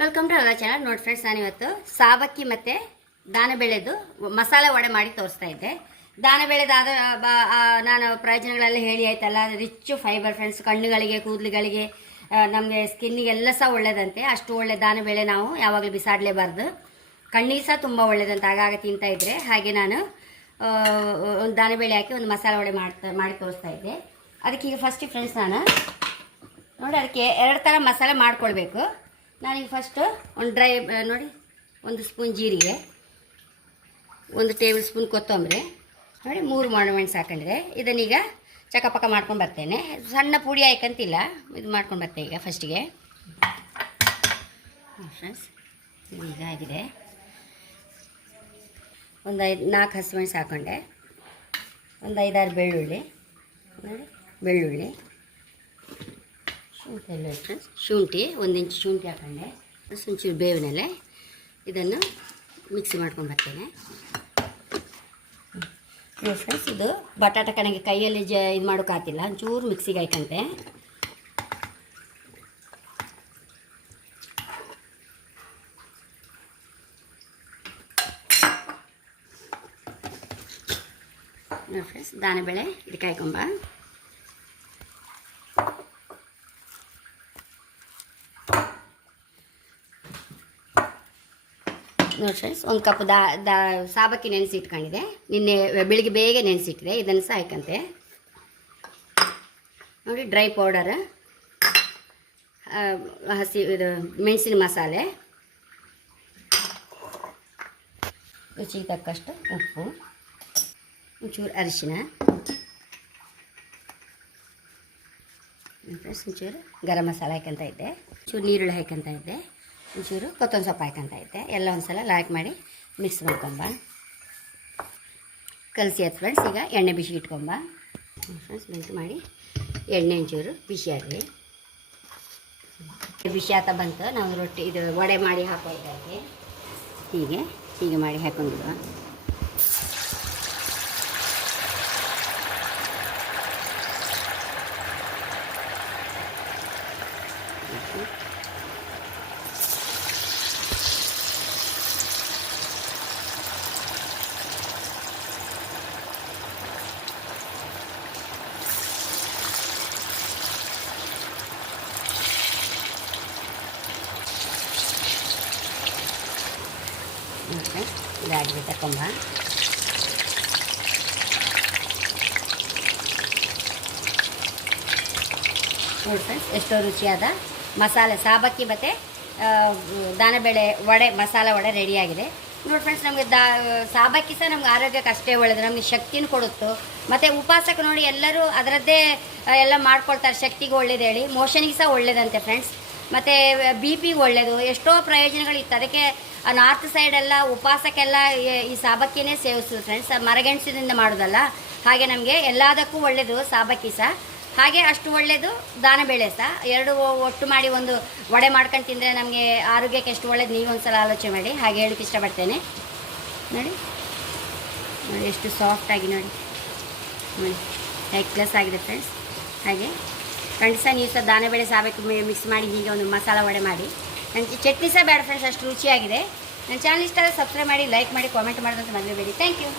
Welcome to our channel ನೋಡಿ friends ನಾನು ಇವತ್ತು ಸಾವಕ್ಕಿ ಮತ್ತು ದಾನಬೇಳೆದು ಮಸಾಲೆ ವಡೆ ಮಾಡಿ ತೋರಿಸ್ತಾ ಇದ್ದೆ. ದಾನ ಬೆಳೆದಾದ ನಾನು ಪ್ರಯೋಜನಗಳೆಲ್ಲ ಹೇಳಿ ಆಯ್ತಲ್ಲ, ರಿಚ್ ಫೈಬರ್ ಫ್ರೆಂಡ್ಸ್, ಕಣ್ಣುಗಳಿಗೆ, ಕೂದಲುಗಳಿಗೆ ನಮಗೆ ಸ್ಕಿನ್ನಿಗೆಲ್ಲ ಸಹ ಒಳ್ಳೆಯದಂತೆ ಅಷ್ಟು ಒಳ್ಳೆ ದಾನಬೇಳೆ ನಾವು ಯಾವಾಗಲೂ ಬಿಸಾಡಲೇಬಾರ್ದು. ಕಣ್ಣಿಗೆ ಸಹ ತುಂಬ ಒಳ್ಳೆಯದಂತೆ ಆಗಾಗ ತಿಂತಾ ಇದ್ದರೆ ಹಾಗೆ ನಾನು ಒಂದು ದಾನ ಬೆಳೆ ಹಾಕಿ ಒಂದು ಮಸಾಲೆ ವಡೆ ಮಾಡ್ತಾ, ಮಾಡಿ ತೋರಿಸ್ತಾ ಇದ್ದೆ. ಅದಕ್ಕೆ ಈಗ ಫಸ್ಟ್ ಫ್ರೆಂಡ್ಸ್ ನಾನು, ನೋಡಿ, ಅದಕ್ಕೆ ಎರಡು ಥರ ಮಸಾಲೆ ಮಾಡ್ಕೊಳ್ಬೇಕು. ನಾನೀಗ ಫಸ್ಟು ಒಂದು ಡ್ರೈ ನೋಡಿ, ಒಂದು ಸ್ಪೂನ್ ಜೀರಿಗೆ, ಒಂದು ಟೇಬಲ್ ಸ್ಪೂನ್ ಕೊತ್ತಂಬರಿ. ನೋಡಿ, ಮೂರು ಮೆಣಸು ಹಾಕೊಂಡಿದೆ. ಇದನ್ನೀಗ ಚಕಪಕ ಮಾಡ್ಕೊಂಡು ಬರ್ತೇನೆ. ಸಣ್ಣ ಪುಡಿ ಹಾಕಂತಿಲ್ಲ ಇದು ಮಾಡ್ಕೊಂಡು ಬರ್ತೇನೆ ಈಗ ಫಸ್ಟಿಗೆ ಫ್ರೆಂಡ್ಸ್ ಈಗ ಆಗಿದೆ. ಒಂದು ಐದು, ನಾಲ್ಕು ಹಸಿಮೆಣ್ಸು ಹಾಕೊಂಡೆ. ಒಂದು ಐದಾರು ಬೆಳ್ಳುಳ್ಳಿ. ನೋಡಿ, ಬೆಳ್ಳುಳ್ಳಿ. ಶುಂಠಿ ಒಂದು ಇಂಚು ಶುಂಠಿ ಹಾಕೊಂಡೆ. ಒಂಚೂರು ಬೇವಿನೆಲೆ ಇದನ್ನು ಮಿಕ್ಸಿ ಮಾಡ್ಕೊಂಡು ಬರ್ತೇನೆ. ಫ್ರೆಂಡ್ಸ್ ಇದು ಬಟಾಟ ಕಣಗೆ ಕೈಯಲ್ಲಿ ಜ ಇದು ಮಾಡೋಕ್ಕಾಗ್ತಿಲ್ಲ ಒಂಚೂರು ಮಿಕ್ಸಿಗೆ ಹಾಕಂತೆ. ಫ್ರೆಂಡ್ಸ್ ದಾನೆಬೇಳೆ ಇದಕ್ಕೆ ಹಾಕೊಂಬ ನೋಡಿ ಫ್ರೆಂಡ್ಸ್ ಒಂದು ಕಪ್ ದಾ ದಾ, ಸಾಬಕ್ಕಿ ನೆನೆಸಿ ಇಟ್ಕೊಂಡಿದೆ ನಿನ್ನೆ ಬೆಳಿಗ್ಗೆ ಬೇಗ ನೆನೆಸಿಟ್ಟಿದೆ, ಇದನ್ನು ಸಹ ಹಾಕಂತೆ ನೋಡಿ, ಡ್ರೈ ಪೌಡರ್ ಹಸಿ, ಇದು ಮೆಣಸಿನ ಮಸಾಲೆ, ರುಚಿಗೆ ತಕ್ಕಷ್ಟು ಉಪ್ಪು, ಒಂಚೂರು ಅರಿಶಿನ ಫ್ರೆಂಡ್ಸ್ ಒಂಚೂರು ಗರಂ ಮಸಾಲೆ ಹಾಕಂತ ಇದ್ದೆ, ಒಂಚೂರು ನೀರುಳ್ಳಿ ಹಾಕಂತ ಇದ್ದೆ. ಒಂಚೂರು ಕೊತ್ತಂಬರಿ ಸೊಪ್ಪು ಹಾಕಂತ ಐತೆ ಎಲ್ಲ ಒಂದ್ಸಲ ಲಾಯ್ಕ್ ಮಾಡಿ ಮಿಕ್ಸ್ ಮಾಡ್ಕೊಂಬ. ಕಲಸಿ ಹತ್ತು ಫ್ರೆಂಡ್ಸ್ ಈಗ ಎಣ್ಣೆ ಬಿಸಿ ಇಟ್ಕೊಂಬ. ಫ್ರೆಂಡ್ಸ್ ಮಿಕ್ಸ್ ಮಾಡಿ ಎಣ್ಣೆ ಒಂಚೂರು ಬಿಸಿ ಆಗಲಿ. ಬಿಸಿ ಆತ ಬಂತು. ನಾವು ರೊಟ್ಟಿ ಇದು ವಡೆ ಮಾಡಿ ಹಾಕೋದಕ್ಕೆ ಹೀಗೆ ಹೀಗೆ ಮಾಡಿ ಹಾಕೊಂಡಿದ್ವ. ಮತ್ತೆ ಗಾಡಿಗೆ ತಕೊಂಬ ನೋಡಿ ಫ್ರೆಂಡ್ಸ್ ಎಷ್ಟೋ ರುಚಿಯಾದ ಮಸಾಲೆ, ಸಾಬಕ್ಕಿ ಮತ್ತು ದಾನಬೇಳೆ ವಡೆ, ಮಸಾಲೆ ವಡೆ ರೆಡಿಯಾಗಿದೆ ನೋಡಿ ಫ್ರೆಂಡ್ಸ್ ನಮಗೆ ದಾ, ಸಾಬಕ್ಕಿ ಸಹ ನಮ್ಗೆ ಆರೋಗ್ಯಕ್ಕೆ ಅಷ್ಟೇ ಒಳ್ಳೆಯದು ನಮಗೆ ಶಕ್ತಿನೂ ಕೊಡುತ್ತು. ಮತ್ತು ಉಪವಾಸಕ್ಕೆ ನೋಡಿ ಎಲ್ಲರೂ ಅದರದ್ದೇ ಎಲ್ಲ ಮಾಡ್ಕೊಳ್ತಾರೆ, ಶಕ್ತಿಗೆ ಒಳ್ಳೇದು ಹೇಳಿ, ಮೋಷನಿಗೆ ಸಹ ಒಳ್ಳೇದಂತೆ ಫ್ರೆಂಡ್ಸ್ ಮತ್ತು ಬಿ ಪಿ ಒಳ್ಳೆಯದು ಎಷ್ಟೋ ಪ್ರಯೋಜನಗಳಿತ್ತು. ಅದಕ್ಕೆ ನಾರ್ತ್ ಸೈಡೆಲ್ಲ ಉಪವಾಸಕ್ಕೆಲ್ಲ ಈ- ಸಾಬಕ್ಕಿನೇ ಸೇವಿಸೋದು ಫ್ರೆಂಡ್ಸ್ ಮರಗೆಣಸಿನಿಂದ ಮಾಡೋದಲ್ಲ. ಹಾಗೆ ನಮಗೆ ಎಲ್ಲದಕ್ಕೂ ಒಳ್ಳೆಯದು ಸಾಬಕ್ಕಿ ಸಹ. ಹಾಗೆ ಅಷ್ಟು ಒಳ್ಳೆಯದು ದಾನಬೇಳೆ ಸಹ. ಎರಡು ಒಟ್ಟು ಮಾಡಿ ಒಂದು ವಡೆ ಮಾಡ್ಕೊಂಡು ತಿಂದರೆ ನಮಗೆ ಆರೋಗ್ಯಕ್ಕೆ ಎಷ್ಟು ಒಳ್ಳೇದು, ನೀವು ಒಂದ್ಸಲ ಆಲೋಚನೆ ಮಾಡಿ. ಹಾಗೆ ಹೇಳಕ್ಕೆ ಇಷ್ಟಪಡ್ತೇನೆ. ನೋಡಿ. ನೋಡಿ, ಎಷ್ಟು ಸಾಫ್ಟಾಗಿ ನೋಡಿ. ನೋಡಿ, ಹೇಗೆ ಪ್ಲಸ್ ಆಗಿದೆ ಫ್ರೆಂಡ್ಸ್ ಹಾಗೆ. ಖಂಡಿತ ನೀವು ಸಹ ದಾನಬೇಳೆ ಸಾಬೇಕು ಮಿಕ್ಸ್ ಮಾಡಿ ಹೀಗೆ ಒಂದು ಮಸಾಲ ವಡೆ ಮಾಡಿ. ನನಗೆ ಚಟ್ನಿ ಸಹ ಬೇಡ ಫ್ರೆಂಡ್ಸ್ ಅಷ್ಟು ರುಚಿಯಾಗಿದೆ. ನನ್ನ ಚಾನಲ್ ಇಷ್ಟ ಆದರೆ ಸಬ್ಸ್ಕ್ರೈಬ್ ಮಾಡಿ ಲೈಕ್ ಮಾಡಿ ಕಾಮೆಂಟ್ ಮಾಡೋದಂತ ಮದುವೆ ಥ್ಯಾಂಕ್ ಯು